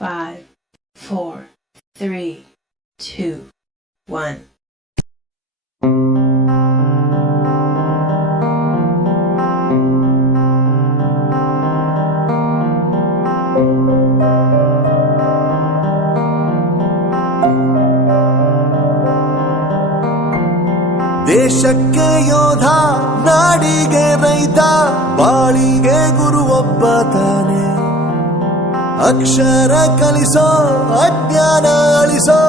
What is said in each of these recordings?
5, 4, 3, 2, 1. ದೇಶಕ್ಕೆ ಯೋಧ, ನಾಡಿಗೆ ರೈತ, ಬಾಳಿಗೆ ಗುರು ಒಬ್ಬ ತಾನೆ. ಅಕ್ಷರ ಕಲಿಸೋ, ಅಜ್ಞಾನ ಅಳಿಸೋ,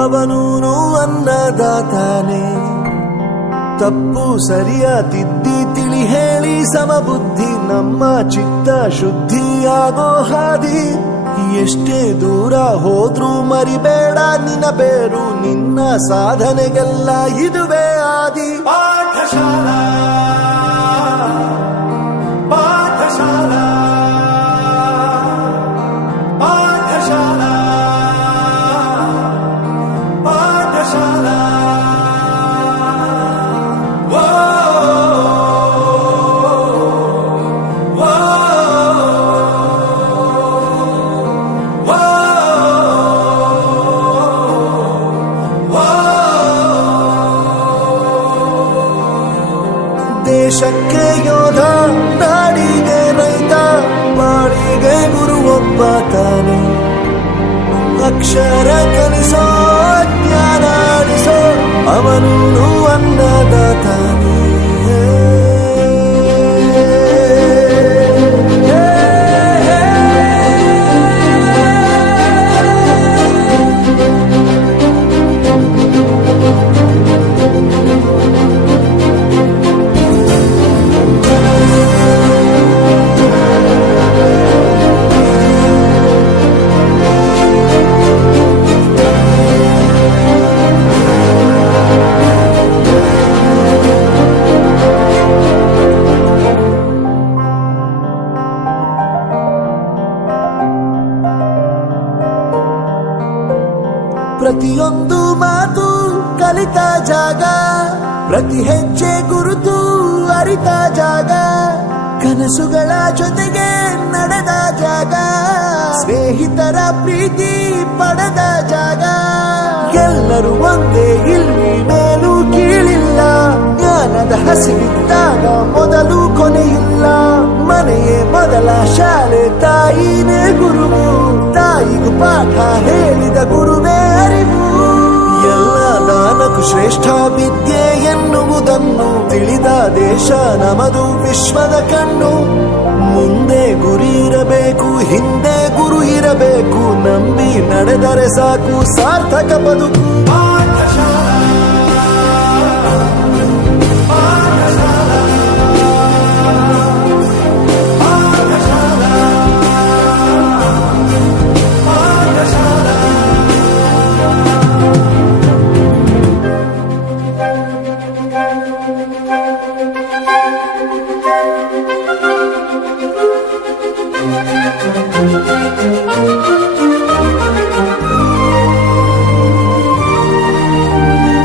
ಅವನೂನು ಅನ್ನದಾತಾನೆ. ತಪ್ಪು ಸರಿಯ ತಿದ್ದಿ ತಿಳಿ ಹೇಳಿ ಸಮಬುದ್ಧಿ ನಮ್ಮ ಚಿತ್ತ ಶುದ್ಧಿಯಾಗೋ ಹಾದಿ. ಎಷ್ಟೇ ದೂರ ಹೋದ್ರೂ ಮರಿಬೇಡ ನಿನ್ನ ಬೇರು, ನಿನ್ನ ಸಾಧನೆಗೆಲ್ಲ ಇದುವೇ ಆದಿ. ಪಾಠಶಾಲಾ ಪಾಠಶಾಲಾ ಪಾಠಶಾಲಾ ಪಾಠಶಾಲಾ. ದೇಶಕ್ಕೆ ಯೋಧ, ನಾಡಿಗೆ ರೈತ, ಬಾಳಿಗೆ ಗುರು ಒಬ್ಬ ತಾನೆ. ಅಕ್ಷರ ಕಲಿಸೋ, ಜ್ಞಾನ ಅಳಿಸೋ, ಅವನೂನು ಅನ್ನದಾತಾನೆ. ಪ್ರತಿಯೊಂದು ಮಾತು ಕಲಿತ ಜಾಗ, ಪ್ರತಿ ಹೆಜ್ಜೆ ಗುರುತು ಅರಿತ ಜಾಗ, ಕನಸುಗಳ ಜೊತೆಗೆ ನಡೆದ ಜಾಗ, ಸ್ನೇಹಿತರ ಪ್ರೀತಿ ಪಡೆದ ಜಾಗ. ಎಲ್ಲರೂ ಒಂದೇ, ಇಲ್ಲಿ ಮೇಲೂ ಕೀಳಿಲ್ಲ, ಜ್ಞಾನದ ಹಸಿವಿದ್ದಾಗ ಮೊದಲು ಕೊನೆಯಿಲ್ಲ. ಮನೆಯೇ ಮೊದಲ ಶಾಲೆ, ತಾಯಿನೇ ಗುರುವು, ತಾಯಿಗೂ ಪಾಠ ಹೇಳಿದ ಗುರುವೇ ಅರಿವು. ಎಲ್ಲ ದಾನಕ್ಕೂ ಶ್ರೇಷ್ಠ ವಿದ್ಯೆ ಎನ್ನುವುದನ್ನು ತಿಳಿದ ದೇಶ ನಮದು, ವಿಶ್ವದ ಕಣ್ಣು. ಮುಂದೆ ಗುರಿ ಇರಬೇಕು, ಹಿಂದೆ ಗುರು ಇರಬೇಕು, ನಂಬಿ ನಡೆದರೆ ಸಾಕು ಸಾರ್ಥಕ ಬದುಕು.